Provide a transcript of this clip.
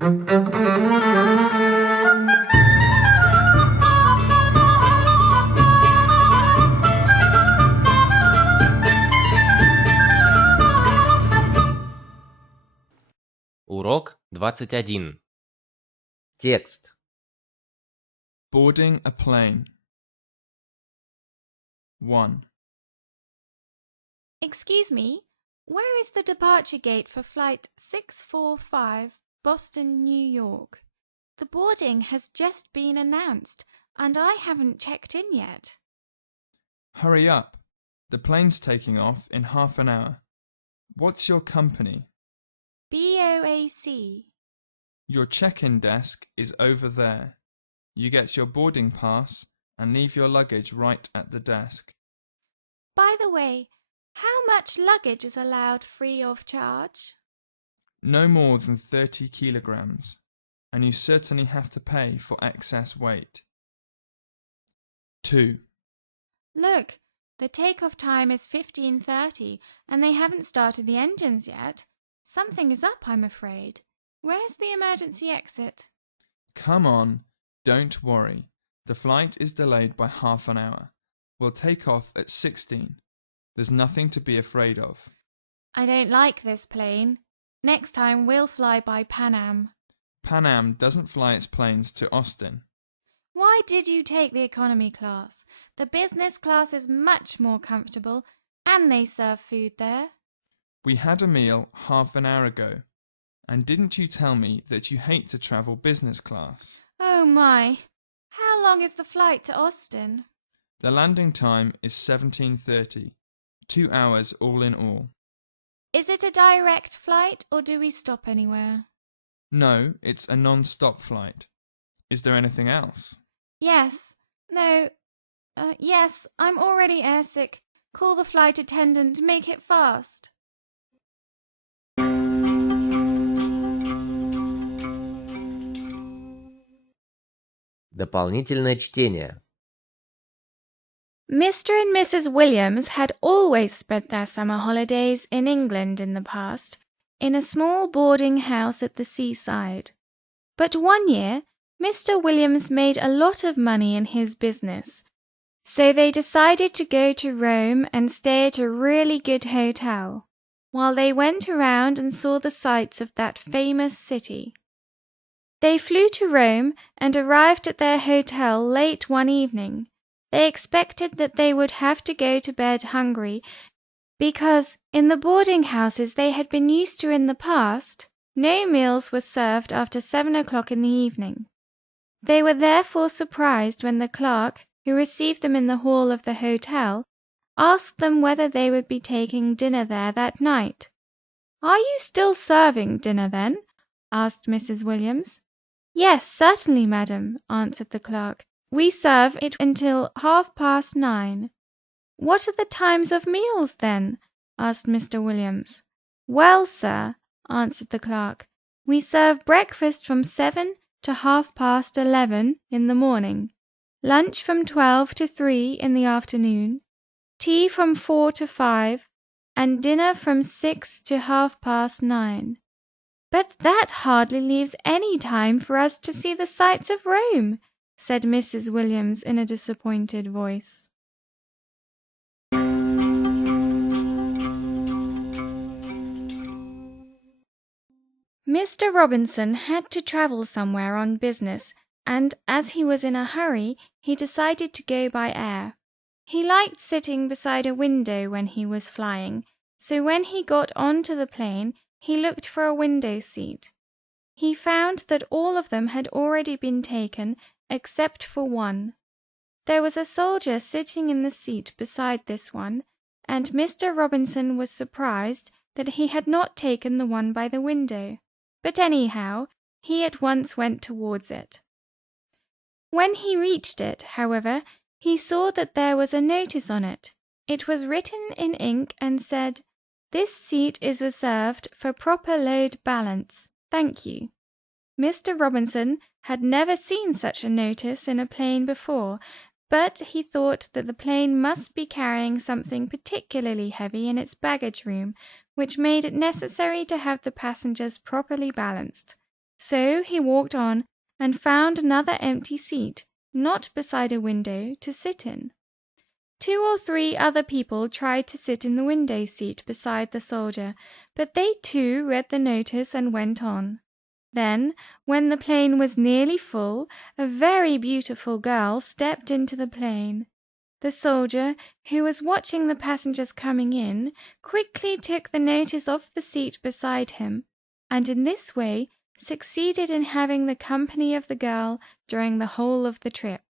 Урок 21. Текст. Boarding a plane. 1. Excuse me, where is the departure gate for flight 645 Boston, New York? The boarding has just been announced and I haven't checked in yet. Hurry up. The plane's taking off in half an hour. What's your company? BOAC. Your check-in desk is over there. You get your boarding pass and leave your luggage right at the desk. By the way, how much luggage is allowed free of charge? No more than 30 kilograms, and you certainly have to pay for excess weight. 2. Look, the takeoff time is 15:30 and they haven't started the engines yet. Something is up, I'm afraid. Where's the emergency exit? Come on, don't worry. The flight is delayed by half an hour. We'll take off at 16. There's nothing to be afraid of. I don't like this plane. Next time we'll fly by Pan Am. Pan Am doesn't fly its planes to Austin. Why did you take the economy class? The business class is much more comfortable and they serve food there. We had a meal half an hour ago. And didn't you tell me that you hate to travel business class? Oh my! How long is the flight to Austin? The landing time is 17:30. 2 hours all in all. Is it a direct flight or do we stop anywhere? No, it's a non-stop flight. Is there anything else? Yes. No. Yes, I'm already airsick. Call the flight attendant. Make it fast. Дополнительное чтение. Mr. and Mrs. Williams had always spent their summer holidays in England in the past, in a small boarding house at the seaside. But one year, Mr. Williams made a lot of money in his business, so they decided to go to Rome and stay at a really good hotel, while they went around and saw the sights of that famous city. They flew to Rome and arrived at their hotel late one evening. They expected that they would have to go to bed hungry because, in the boarding houses they had been used to in the past, no meals were served after 7 o'clock in the evening. They were therefore surprised when the clerk, who received them in the hall of the hotel, asked them whether they would be taking dinner there that night. "Are you still serving dinner then?" asked Mrs. Williams. "Yes, certainly, madam," answered the clerk. "We serve it until 9:30. "What are the times of meals, then?" asked Mr. Williams. "Well, sir," answered the clerk, "we serve breakfast from 7 to 11:30 in the morning, lunch from 12 to 3 in the afternoon, tea from 4 to 5, and dinner from 6 to 9:30. "But that hardly leaves any time for us to see the sights of Rome," said Mrs. Williams in a disappointed voice. Mr. Robinson had to travel somewhere on business, and as he was in a hurry, he decided to go by air. He liked sitting beside a window when he was flying, so when he got onto the plane, he looked for a window seat. He found that all of them had already been taken except for one. There was a soldier sitting in the seat beside this one, and Mr. Robinson was surprised that he had not taken the one by the window. But anyhow, he at once went towards it. When he reached it, however, he saw that there was a notice on it. It was written in ink and said, "This seat is reserved for proper load balance. Thank you." Mr. Robinson had never seen such a notice in a plane before, but he thought that the plane must be carrying something particularly heavy in its baggage room, which made it necessary to have the passengers properly balanced. So he walked on and found another empty seat, not beside a window, to sit in. 2 or 3 other people tried to sit in the window seat beside the soldier, but they too read the notice and went on. Then, when the plane was nearly full, a very beautiful girl stepped into the plane. The soldier, who was watching the passengers coming in, quickly took the notice off the seat beside him, and in this way succeeded in having the company of the girl during the whole of the trip.